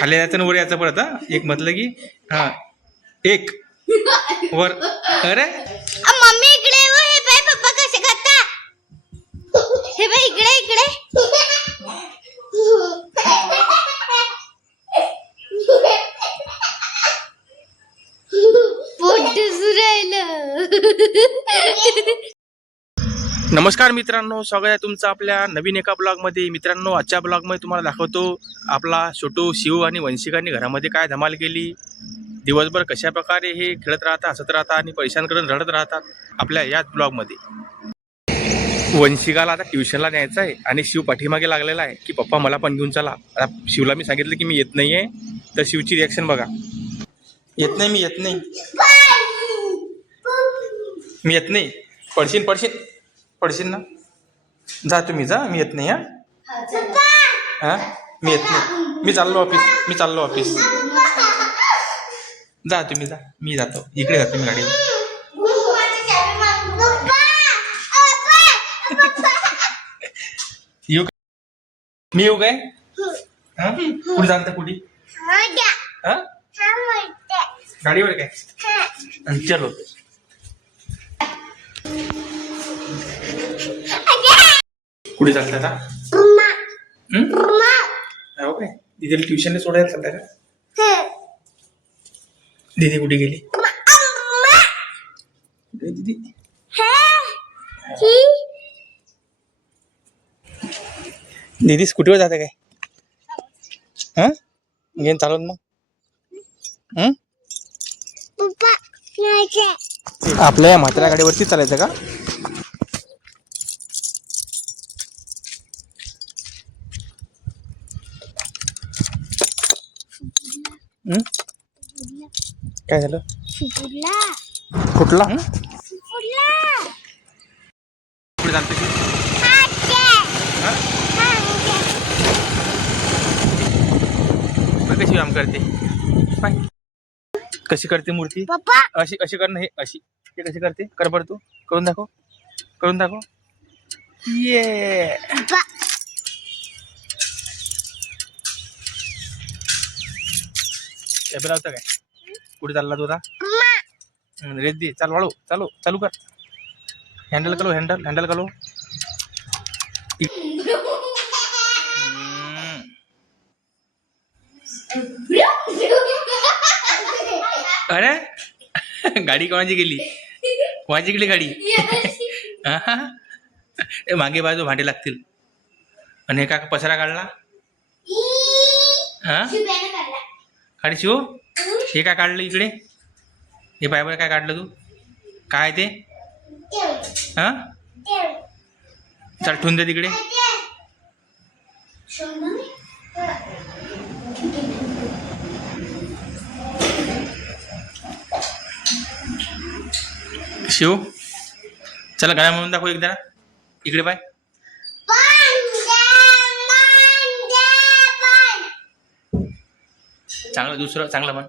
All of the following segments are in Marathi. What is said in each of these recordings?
खाली यायचं आणि वर यायचं परत. हा एक म्हटलं की हा एक वर. अरे मम्मी इकडे वो, हे बाय पप्पा कसे खाता. हे बाय इकडे इकडे. पोट सुरायलं. नमस्कार मित्रांनो, स्वागत आहे तुमचं आपल्या नवीन एका ब्लॉगमध्ये. मित्रांनो, आजच्या ब्लॉगमध्ये तुम्हाला दाखवतो आपला छोटू शिव आणि वंशिकांनी घरामध्ये काय धमाल केली. दिवसभर कशा प्रकारे हे खेळत राहतात, हसत राहतात आणि पैशां करून रडत राहतात आपल्या याच ब्लॉगमध्ये. वंशिकाला आता ट्युशनला न्यायचं आहे आणि शिव पाठीमागे लागलेला आहे की पप्पा मला पण घेऊन चला. आता शिवला मी सांगितलं की मी येत नाही आहे, तर शिवची रिॲक्शन बघा. येत नाही, मी येत नाही, मी येत नाही. पडशील पडशील पडशील ना. जा तुम्ही जा, मी येत नाही. हां मी येत नाही, मी चाललो ऑफिस. जा तुम्ही जा, मी जातो. इकडे जातो मी गाडीवर. येऊ मी येऊ काय? हां कुठे चालतं कुठे? हां गाडीवर काय? चलो. कुठे चालतं आता? हो काय? दीदीला ट्युशनला सोडायला चालतं का? दीदी कुठे गेली? दीदी दीदी स्कूटीवर जाते काय? हां घेऊन चालवून मग. आपल्या म्हाताऱ्या गाडीवरती चालायचं का? काय झालं? कुठला? कुठे चालते? कशी काम करते? कशी करते मूर्ती? अशी अशी कर ना. हे अशी हे कशी करते? कर बरं तू. करून दाखव, करून दाखव. ये लावता काय? कुठे चालला तू आता? रेस दे. चाल वाळू, चालू कर. हँडल करो, हँडल करो. अरे गाडी कोणाची गेली? कोणाची गेली गाडी? मागे बाजू भांडे लागतील. आणि हे का पसारा काढला? हा गाडी शिव, हे काय काढलं इकडे? हे पाय काय काढलं तू? काय ते? हा चल ठेवून दे तिकडे. शिव चला गाड्या म्हणून दाखव एकदा. इकडे पाय. चांगलं दुसरं चांगलं म्हण.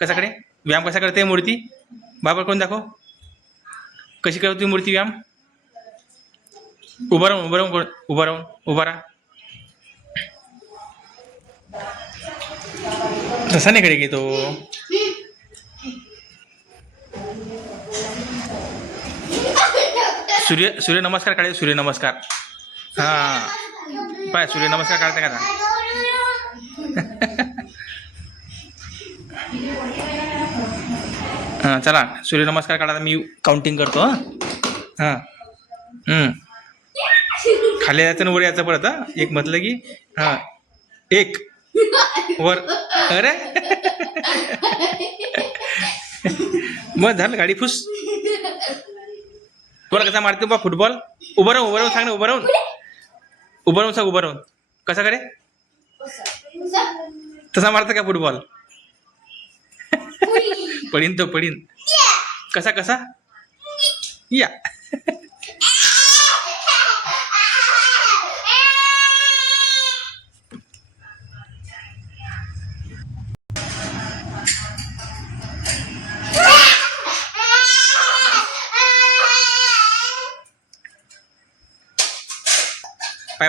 कशाकडे व्यायाम कसा करते मूर्ती? बाबा कोण दाखव. कशी करते मूर्ती व्यायाम? उभं राहा. तसा नाही कडे घेतो. सूर्य नमस्कार काढे. सूर्यनमस्कार. हा पाय सूर्यनमस्कार काढते का? हां चला सूर्यनमस्कार काढा. मी काउंटिंग करतो. हां खाली यायचं आणि वर यायचं परत. हा एक म्हटलं की हां एक वर. अरे मग झालं गाडी फुस. तुला कसा मारते बा फुटबॉल? उभं राहून सांग ना. उभं राहून कसा करे? तसा मारतं का फुटबॉल? पडीन. कसा या.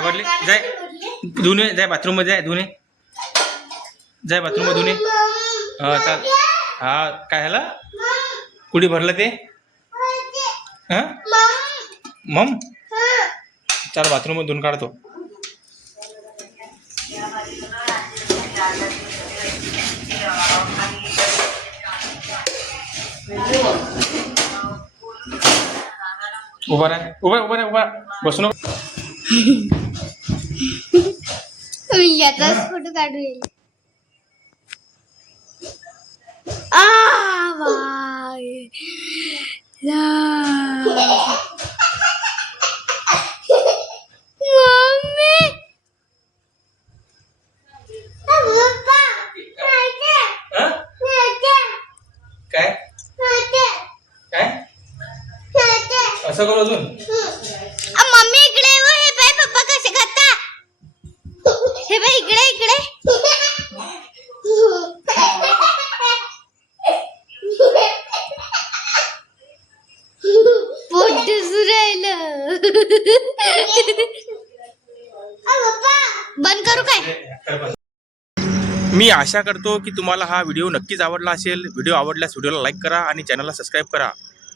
भरले जाय धुणे जाय बाथरूम मध्ये जाय धुणे जाय बाथरूम मध्ये धुणे हा चाल हा काय झालं कुठे भरलं ते हा मम चाल बाथरूम मध्ये धुवून काढतो उभा राह उभा बसू नको मी याचाच फोटो काढू येईल बाय मम्मी काय काय असं करू अजून मम्मी इकडे ये, हे बाय पप्पा कसे खाता हे बाय इकडे इकडे पोट सुरायलं बंद करू काय मी आशा करतो की तुम्हाला हा व्हिडिओ नक्कीच आवडला असेल व्हिडिओ आवडल्यास व्हिडिओला लाईक करा आणि चॅनलला सबस्क्राईब करा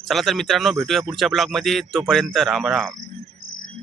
चला तर मित्रांनो भेटूया पुढच्या ब्लॉगमध्ये तोपर्यंत राम राम